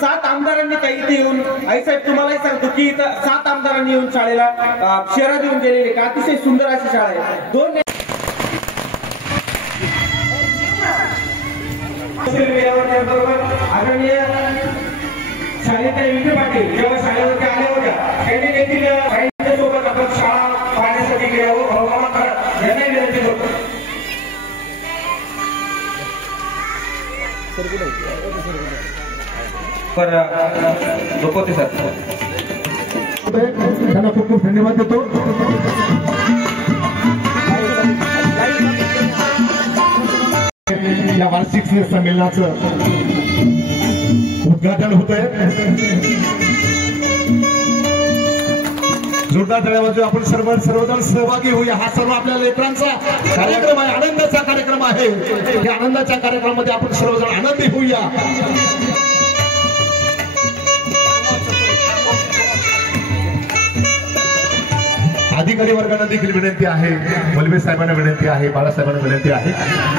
7 आमदारांनी काही इथे येऊन आई साहेब तुम्हालाही सांगतो की इथं 7 आमदारांनी येऊन शाळेला शेरा देऊन गेलेले का अतिशय सुंदर अशी शाळा आहे. 2 आदरणीय शाळेच्या विखे पाटील जेव्हा शाळेवरती आल्या होत्या त्यांनी देखील सोबत आपण शाळा पाहण्यासाठी गेल्यावर यांना विनंती करतो. लोकोते सर त्यांना खूप खूप धन्यवाद देतो. या वार्षिक संमेलनाचं उद्घाटन होत आहे. जोरदार टाळ्यांमध्ये आपण सर्वजण सहभागी होऊया. हा सर्व आपल्या लेकरांचा कार्यक्रम आहे, आनंदाचा कार्यक्रम आहे. या आनंदाच्या कार्यक्रमामध्ये आपण सर्वजण आनंदी होऊया. अधिकारी वर्गांना देखील विनंती आहे, मलबे साहेबांना विनंती आहे, बाळासाहेबांना विनंती आहे,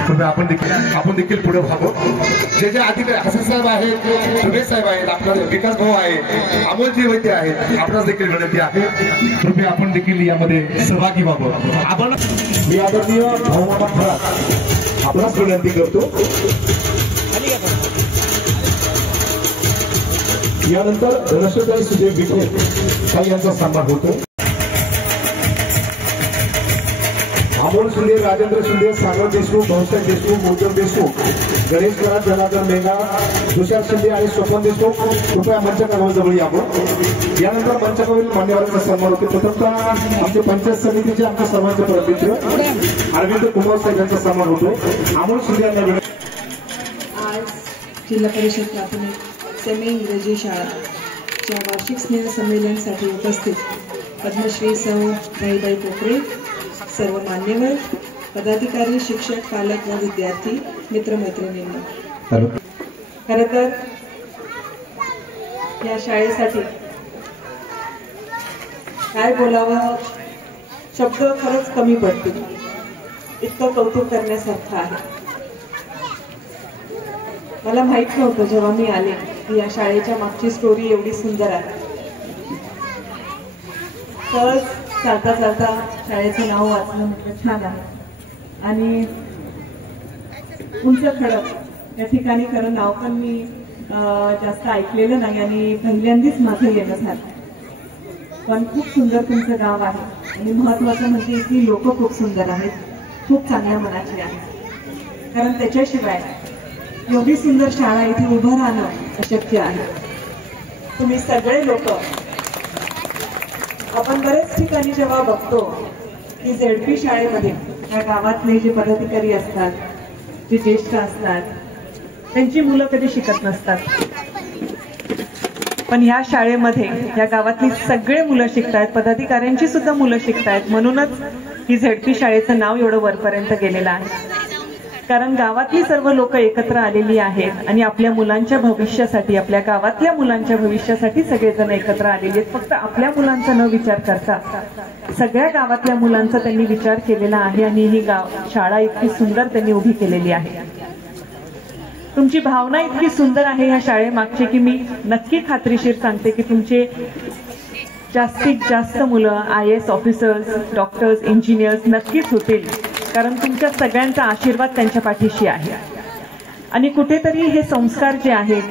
कृपया आपण देखील पुढे व्हावं. जे जे अधिकारी हसन साहेब आहेत, सुरेश साहेब आहेत, आपला विकास भाऊ आहे, अमोलजी वैद्य आहेत, आपणास देखील विनंती आहे, कृपया आपण देखील यामध्ये सहभागी व्हावं. आपण मी आदरणीय भाऊमामा खरात आपणास विनंती करतो. यानंतर धनश्री सुदेव विखे काही यांचा सन्मान होतो. अमोल शिंदे, राजेंद्र शिंदे, सागर देशमुख, भाऊसाहेब देशमुख, मोदक देशमुख, गणेश कराड, जनार्दन मेघा, तुषार शिंदे आणि स्वपन देशमुख कृपया मंचकाजवळ यावं. यानंतर मंचकावरील मान्यवरांचा सन्मान होते. प्रथमतः आमचे पंचायत समितीचे आमच्या सर्वांचे परमित्र अरविंद कुमार साहेब यांचा सन्मान होतो. अमोल शिंदे यांना आज जिल्हा परिषद प्राथमिक सेमी इंग्रजी शाळाच्या वार्षिक स्नेह संमेलनासाठी उपस्थित पद्मश्री सौ भाईबाई कोकरे, सर्व मान्यवर, पदाधिकारी, शिक्षक, पालक व विद्यार्थी मित्रमैत्रिणींना, खरं तर या शाळेसाठी काय बोलावं, शब्द खरंच कमी पडतील. इतकं कौतुक करण्यासारखं आहे. मला माहित नव्हतं जेव्हा मी आले की या शाळेच्या मागची स्टोरी एवढी सुंदर आहे. तर चालता चालता शाळेचं नाव वाचलं, म्हटलं छान आहे. आणि उंच खडक या ठिकाणी खरं नाव पण मी जास्त ऐकलेलं नाही आणि पहिल्यांदाच माझं येणं झालं. पण खूप सुंदर तुमचं गाव आहे आणि महत्वाचं म्हणजे इथली लोक खूप सुंदर आहेत, खूप चांगल्या मनाची आहेत. कारण त्याच्याशिवाय एवढी सुंदर शाळा इथे उभं राहणं अशक्य आहे. तुम्ही सगळे लोक, आपण बरेच ठिकाणी जेव्हा बघतो की झेडपी शाळेमध्ये या गावातले जे पदाधिकारी असतात, जे ज्येष्ठ असतात, त्यांची मुलं कधी शिकत नसतात. पण ह्या शाळेमध्ये या गावातली सगळे मुलं शिकतायत, पदाधिकाऱ्यांची सुद्धा मुलं शिकतायत. म्हणूनच ही झेडपी शाळेचं नाव एवढं वरपर्यंत गेलेलं आहे. कारण गावातली सर्व लोक एकत्र आलेली आहेत आणि आपल्या मुलांच्या भविष्यासाठी, आपल्या गावातल्या मुलांच्या भविष्यासाठी सगळेजण एकत्र आलेले आहेत. फक्त आपल्या मुलांचा न विचार करता सगळ्या गावातल्या मुलांचा त्यांनी विचार केलेला आहे आणि ही शाळा इतकी सुंदर त्यांनी उभी केलेली आहे. तुमची भावना इतकी सुंदर आहे ह्या शाळेमागची की मी नक्की खात्रीशीर सांगते की तुमचे जास्तीत जास्त मुलं IAS ऑफिसर्स, डॉक्टर्स, इंजिनियर्स नक्कीच होतील. कारण तुमच्या सगळ्यांचा आशीर्वाद त्यांच्या पाठीशी आहे. आणि कुठेतरी हे संस्कार जे आहेत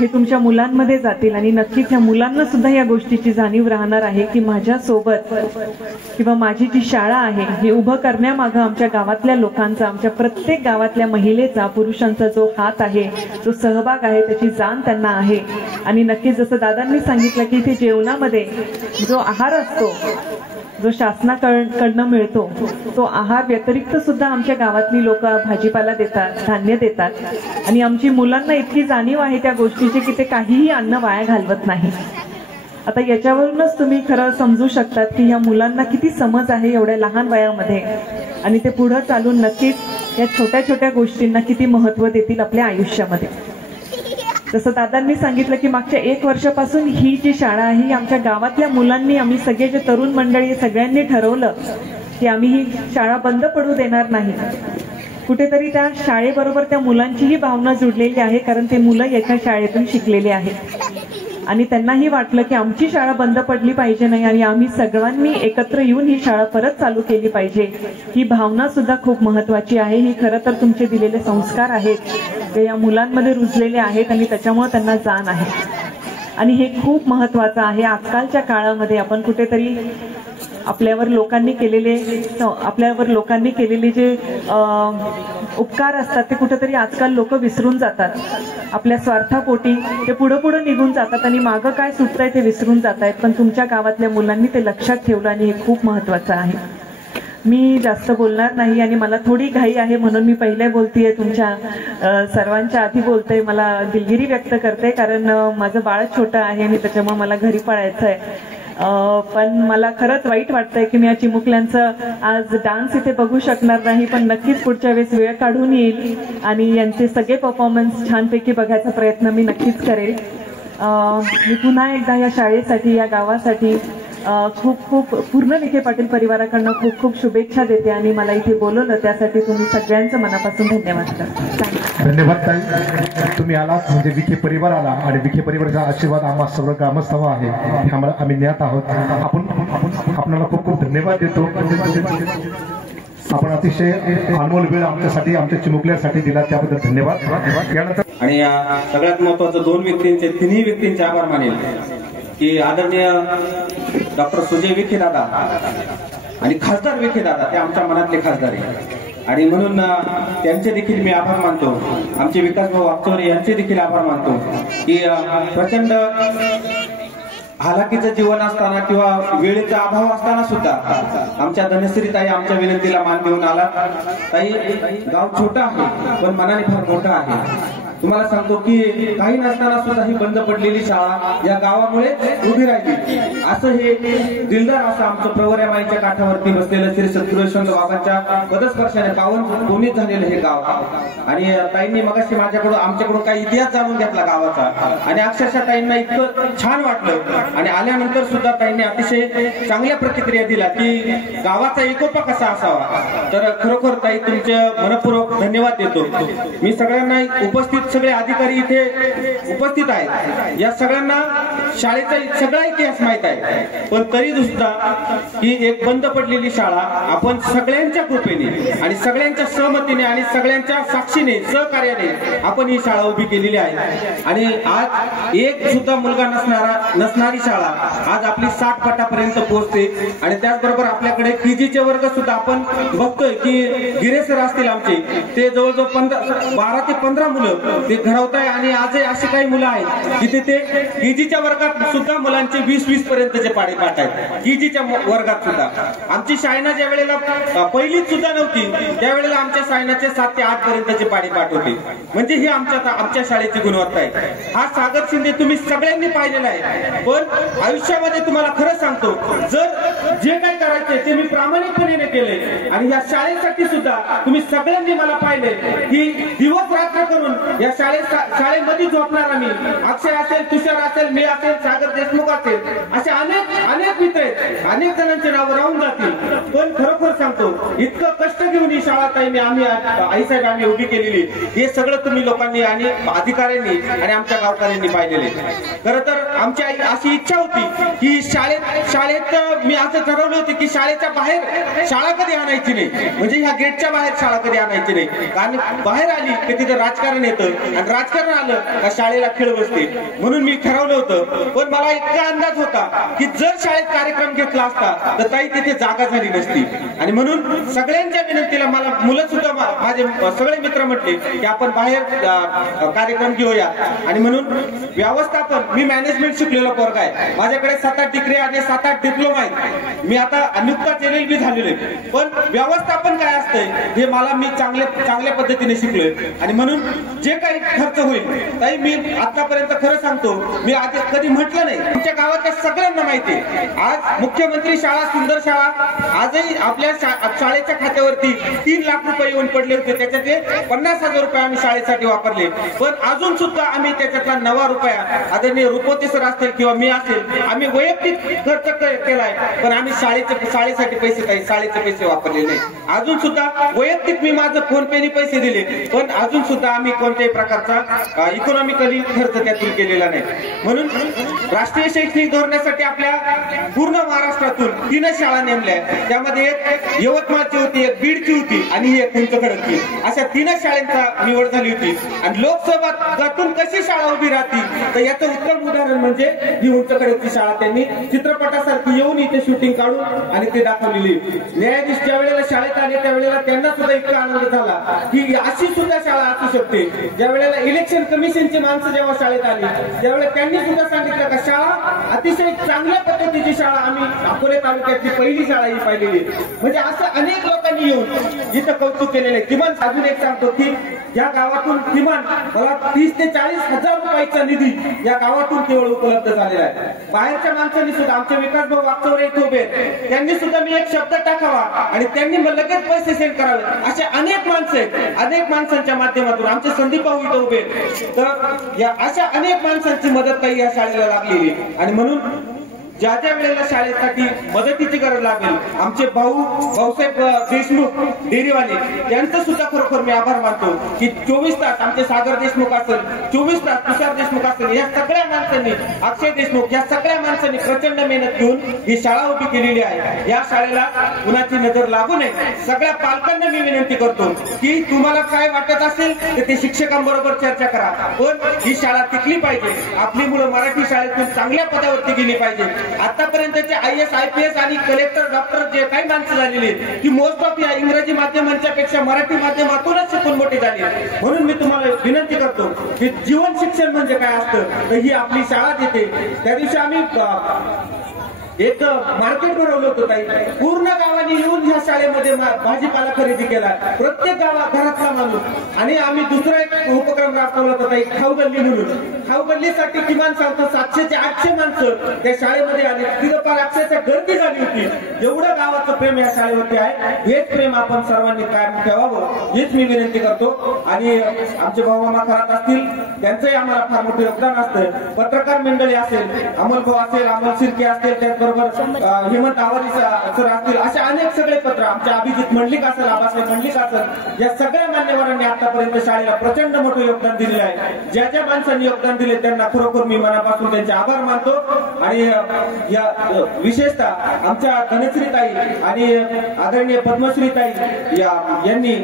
हे तुमच्या मुलांमध्ये जातील आणि नक्कीच या मुलांना सुद्धा या गोष्टीची जाणीव राहणार आहे की माझ्या सोबत किंवा माझी जी शाळा आहे हे उभं करण्यामागं आमच्या गावातल्या लोकांचा, आमच्या प्रत्येक गावातल्या महिलेचा, पुरुषांचा जो हात आहे, जो सहभाग आहे, त्याची जाण त्यांना आहे. आणि नक्कीच जसं दादांनी सांगितलं की इथे जेवणामध्ये जो आहार असतो, जो शासनाकडनं मिळतो, तो आहार व्यतिरिक्त सुद्धा आमच्या गावातली लोक भाजीपाला देतात, धान्य देतात. आणि आमची मुलांना इतकी जाणीव आहे त्या गोष्टीची की ते काहीही अन्न वाया घालवत नाही. आता याच्यावरूनच तुम्ही खरं समजू शकतात की ह्या मुलांना किती समज आहे एवढ्या लहान वयामध्ये आणि ते पुढे चालून नक्कीच या छोट्या छोट्या गोष्टींना किती महत्त्व देतील आपल्या आयुष्यामध्ये. जसं दादांनी सांगितलं की मागच्या 1 वर्षापासून ही जी शाळा आहे आमच्या गावातल्या मुलांनी, आम्ही सगळे जे तरुण मंडळी सगळ्यांनी ठरवलं की आम्ही ही शाळा बंद पडू देणार नाही. कुठेतरी त्या शाळेबरोबर त्या मुलांचीही भावना जुडलेली आहे, कारण ते मुलं एका शाळेतून शिकलेले आहेत आणि त्यांनाही वाटलं की आमची शाळा बंद पडली पाहिजे नाही आणि आम्ही सर्वांनी एकत्र येऊन ही शाळा परत चालू केली पाहिजे. ही भावना सुद्धा खूप महत्वाची आहे. ही खरं तर तुमचे दिलेले संस्कार आहेत ते या मुलांमध्ये रुजलेले आहेत आणि त्याच्यामुळे त्यांना जाण आहे आणि हे खूप महत्वाचं आहे. आजकालच्या काळामध्ये आपण कुठेतरी आपल्यावर लोकांनी केलेले जे उपकार असतात ते कुठेतरी आजकाल लोक विसरून जातात. आपल्या स्वार्थापोटी ते पुढे निघून जातात आणि मागं काय सुटतंय ते विसरून जात आहेत. पण तुमच्या गावातल्या मुलांनी ते लक्षात ठेवलं आणि हे खूप महत्वाचं आहे. मी जास्त बोलणार नाही आणि मला थोडी घाई आहे म्हणून मी पहिले बोलतेय, तुमच्या सर्वांच्या आधी बोलते. मला दिलगिरी व्यक्त करते कारण माझं बाळ छोटं आहे आणि त्याच्यामुळे मला घरी पळायचं आहे. पण मला खरंच वाईट वाटतंय की मी या चिमुकल्यांचं आज डान्स इथे बघू शकणार नाही, पण नक्कीच पुढच्या वेळेस वेळ काढून येईल आणि यांचे सगळे परफॉर्मन्स छानपैकी बघायचा प्रयत्न मी नक्कीच करेल. मी पुन्हा एकदा या शाळेसाठी, या गावासाठी खूप खूप पूर्ण विखे पाटील परिवाराकडनं खूप खूप शुभेच्छा देते आणि मला इथे बोलवलं त्यासाठी तुम्ही सगळ्यांचं मनापासून धन्यवाद करते. धन्यवाद ताई, तुम्ही आलात म्हणजे विखे परिवार आला आणि विखे परिवाराचा आशीर्वाद आम्हा सर्व ग्रामस्थ आहे हे आम्ही ज्ञात आहोत. आपल्याला खूप खूप धन्यवाद देतो. आपण अतिशय अनमोल वेळ आमच्यासाठी, आमच्या चिमुकल्यासाठी दिला त्याबद्दल धन्यवाद. यानंतर आणि सगळ्यात महत्वाचं तिन्ही व्यक्तींचे आभार मानेल की आदरणीय डॉक्टर सुजय विखे दादा आणि खासदार विखे दादा ते आमच्या मनातले खासदार आहे आणि म्हणून त्यांचे देखील मी आभार मानतो. आमचे विकासभाऊ वागचौरे यांचे देखील आभार मानतो की प्रचंड हालाकीचं जीवन असताना किंवा वेळेचा अभाव असताना सुद्धा आमच्या धनश्री ताई आमच्या विनंतीला मान देऊन आला. ताई, गाव छोटं आहे पण मनाने फार मोठं आहे. तुम्हाला सांगतो की काही नसताना सुद्धा ही बंद पडलेली शाळा या गावामुळे उभी राहिली. असं हे दिलदार असं आमचं प्रवऱ्यामाईच्या काठावरती बसलेलं श्री सद्गुरू यशवंत बाबांच्या पदस्पर्शाने पावन पुनीत झालेलं हे गाव. आणि ताईंनी मगाशी आमच्याकडून काही इतिहास जाणून घेतला गावाचा आणि अक्षरशः ताईंना इतकं छान वाटलं आणि आल्यानंतर सुद्धा ताईंनी अतिशय चांगल्या प्रतिक्रिया दिल्या की गावाचा एकोपा कसा असावा. तर खरोखर ताई तुमचे मनपूर्वक धन्यवाद देतो. मी सगळ्यांना उपस्थित सगळे अधिकारी इथे उपस्थित आहेत, या सगळ्यांना शाळेचा सगळा इतिहास माहित आहे, पण तरी सुद्धा ही एक बंद पडलेली शाळा आपण सगळ्यांच्या कृपेने आणि सगळ्यांच्या सहमतीने आणि सगळ्यांच्या साक्षीने सहकार्याने आपण ही शाळा उभी केलेली आहे. आणि आज एक सुद्धा मुलगा नसणारी शाळा आज आपली 60 पटापर्यंत पोहोचते. आणि त्याचबरोबर आपल्याकडे केजीचे वर्ग सुद्धा आपण बघतोय की गिरेसर असतील आमचे, ते जवळजवळ 12 ते 15 मुलं ते घडवताय आणि आजही अशी काही मुलं आहेत की ते केजीच्या वर्गात सुद्धा मुलांचे 20-20 पर्यंतचे पाठे आहेत. केजीच्या वर्गात सुद्धा आमची शाळेना ज्या वेळेला पहिलीच सुद्धा नव्हती त्यावेळेला आमच्या शाळेनाचे 7 ते 8 पर्यंतचे पाठ होते. म्हणजे ही आमच्या शाळेची गुणवत्ता आहे. हा सागर शिंदे तुम्ही सगळ्यांनी पाहिलेला आहे. पण आयुष्यामध्ये तुम्हाला खरं सांगतो, जर जे काही करायचे ते मी प्रामाणिकपणे केले आणि या शाळेसाठी सुद्धा तुम्ही सगळ्यांनी मला पाहिले की दिवस रात्र करून या शाळेमध्ये झोपणार आम्ही. अक्षय असेल, तुषार असेल, मी असेल, सागर देशमुख असेल, असे अनेक मित्र आहेत. अनेक जणांचे नाव राहून जातील. पण खरोखर सांगतो, इतकं कष्ट घेऊन ही शाळा आईसाहेब आम्ही उभी केलेली, हे सगळं तुम्ही लोकांनी आणि अधिकाऱ्यांनी आणि आमच्या गावकऱ्यांनी पाहिलेले. खरं तर आमची अशी इच्छा होती की शाळेत मी असं ठरवलं होतं की शाळेच्या बाहेर शाळा कधी आणायची नाही, म्हणजे ह्या गेटच्या बाहेर शाळा कधी आणायची नाही. कारण बाहेर आली की तिथं राजकारण येतं आणि राजकारण आलं का शाळेला खेळ बसते. म्हणून मी ठरवलं होतं. पण मला इतका अंदाज होता की जर शाळेत कार्यक्रम घेतला असता तर ताई तिथे जागा झाली नसती. आणि म्हणून सगळ्यांच्या विनंतीला मला मुलं सुद्धा माझे सगळे मित्र म्हटले की आपण बाहेर कार्यक्रम घेऊया. आणि म्हणून व्यवस्थापन, मी मॅनेजमेंट शिकलेला पोरगा आहे. माझ्याकडे 7-8 डिग्री आणि 7-8 डिप्लोमा आहेत. मी आता नुकताच LLB झालेलो आहे. पण व्यवस्थापन काय असतंय हे मी चांगल्या पद्धतीने शिकलोय. आणि म्हणून जे काही खर्च होईल ताई, मी आतापर्यंत खरं सांगतो, मी आधी कधी म्हटलं नाही. तुमच्या गावातल्या सगळ्यांना माहिती आहे. आज मुख्यमंत्री शाळा, सुंदर शाळा, आजही आपल्या शाळेच्या खात्यावरती 3 लाख रुपये येऊन पडले होते. त्याच्यातले 50,000 रुपये आम्ही शाळेसाठी वापरले. पण अजून सुद्धा आम्ही त्याच्यातला 9 रुपया आदरणीय रुपोते सर असतील किंवा मी असेल, आम्ही वैयक्तिक खर्च केलाय. पण आम्ही शाळेसाठी पैसे, काही शाळेचे पैसे वापरले नाही. अजून सुद्धा वैयक्तिक मी माझं फोन पेने पैसे दिले, पण अजून सुद्धा आम्ही कोणत्याही प्रकारचा इकॉनॉमिकली खर्च त्यातून केलेला नाही. म्हणून राष्ट्रीय शैक्षणिक धोरणासाठी आपल्या पूर्ण महाराष्ट्रातून 3 शाळा नेमल्या. त्यामध्ये एक यवतमाळची होती, एक बीडची होती आणि एक उंचकडकची. अशा 3 शाळांचा निवड झाली होती. आणि लोकसभातून कशी शाळा उभी राहती, तर याचं उत्तम उदाहरण म्हणजे ही उंचकडकची शाळा. त्यांनी चित्रपटासारखी येऊन इथे शूटिंग काढून आणि ते दाखवलेली. न्यायाधीश ज्या वेळेला शाळेत आले त्यावेळेला त्यांना सुद्धा इतका आनंद झाला की अशी सुद्धा शाळा असू शकते. ज्या वेळेला इलेक्शन कमिशनची माणसं जेव्हा शाळेत आली त्यावेळेला त्यांनी सुद्धा सांगितलं का शाळा अतिशय चांगल्या पद्धतीची शाळा, आम्ही अकोले तालुक्यातली पहिली शाळा ही पाहिलेली. म्हणजे असं अनेक लोकांनी येऊन इथं कौतुक केलेलं आहे. किमान अजून एक सांगतो की या गावातून किमान मला 30 ते 40,000 रुपयाचा निधी या गावातून केवळ उपलब्ध झालेला आहे. बाहेरच्या माणसांनी सुद्धा, आमचे विकास भाऊ वागचौरे इथे उभे, त्यांनी सुद्धा मी एक शब्द टाकावा आणि त्यांनी लगेच पैसे सेंड करावे. असे अनेक माणसं आहेत. अनेक माणसांच्या माध्यमातून आमचे संदीप भाऊ इथे उभे, तर या अशा अनेक माणसांची मदत काही या शाळेला लागलेली. आणि म्हणून ज्या ज्या वेळेला शाळेसाठी मदतीची गरज लागेल, आमचे भाऊसाहेब देशमुख डेअरीवाले यांचं सुद्धा खरोखर मी आभार मानतो की 24 तास आमचे सागर देशमुख असेल, 24 तास तुषार देशमुख असेल, या सगळ्या माणसांनी, अक्षय देशमुख, या सगळ्या माणसांनी प्रचंड मेहनत घेऊन ही शाळा उभी केलेली आहे. या शाळेला कुणाची नजर लागू नये. सगळ्या पालकांना मी विनंती करतो की तुम्हाला काय वाटत असेल तर ते शिक्षकांबरोबर चर्चा करा, पण ही शाळा टिकली पाहिजे. आपली मुलं मराठी शाळेतून चांगल्या पदावरती गेली पाहिजे. आतापर्यंतचे IAS, IPS आणि कलेक्टर, डॉक्टर जे काही माणसं झालेली ती मोस्ट ऑफ या इंग्रजी माध्यमांच्या पेक्षा मराठी माध्यमातूनच शिकून मोठी झाली. म्हणून मी तुम्हाला विनंती करतो की जीवन शिक्षण म्हणजे काय असतं, तर ही आपली शाळा देते. त्या दिवशी आम्ही एक मार्केट भरवलं होतं ताई. पूर्ण गावाने येऊन ह्या शाळेमध्ये भाजीपाला खरेदी केला, प्रत्येक घरातला माणूस. आणि आम्ही दुसरा एक उपक्रम राबवला होता ताई, खाऊ गल्ली म्हणून. खाऊ गल्लीसाठी किमान सांगतो 700 ते 800 माणसं त्या शाळेमध्ये आली. तिथं फार अक्षरशः गर्दी झाली होती. एवढं गावाचं प्रेम या शाळेवरती आहे. हेच प्रेम आपण सर्वांनी कायम ठेवावं हीच मी विनंती करतो. आणि आमचे भाऊ मामा खरात असतील, त्यांचंही आम्हाला फार मोठं योगदान असतं. पत्रकार मंडळी असेल, अमोल भाऊ असेल, अमोल शिर्के असतील, त्याचबरोबर हेमंत आवारी सर असतील, असे अनेक सगळे पत्र, आमचे अभिजित मंडलिक असेल, आबासाहेब मंडलिक असेल, या सगळ्या मान्यवरांनी आतापर्यंत शाळेला प्रचंड मोठं योगदान दिलेलं आहे. ज्या ज्या माणसांनी योगदान दिले त्यांना खरोखर मी मनापासून त्यांचे आभार मानतो. आणि या विशेषतः आमच्या धनश्रीताई आणि आदरणीय पद्मश्रीताई यांनी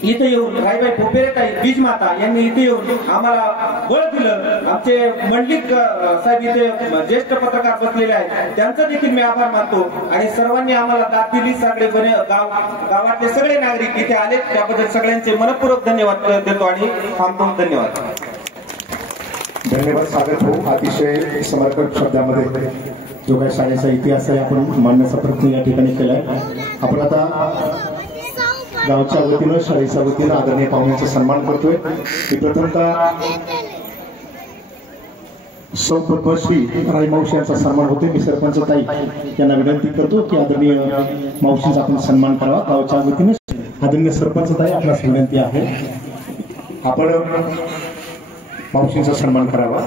इथे येऊन, रायबाई पोपेरेताई, बीजमाता यांनी इथे येऊन आम्हाला बळ दिलं. आमचे मंडलिक साहेब इथे ज्येष्ठ पत्रकार बसलेले आहेत, त्यांचा देखील मी आभार मानतो. आणि सर्वांनी आम्हाला दाद दिली. सगळे गावातले सगळे नागरिक इथे आले, त्याबद्दल सगळ्यांचे मनपूर्वक धन्यवाद देतो आणि थांबतो. धन्यवाद. धन्यवाद सागर भाऊ. अतिशय समर्पक शब्दामध्ये जो काही शाळेचा इतिहास आहे आपण मांडण्याचा प्रयत्न या ठिकाणी केलाय. आपण आता गावच्या वतीनं, शाळेच्या वतीनं आदरणीय पाहुण्यांचा सन्मान करतोय. मी प्रथमतः सौ पद्मश्री राई मावशी यांचा सन्मान होतोय. मी सरपंच ताई यांना विनंती करतो की आदरणीय मावशींचा आपण सन्मान करावा गावच्या वतीनं. आदरणीय सरपंच ताई आपल्यास विनंती आहे, आपण मावशींचा सन्मान करावा.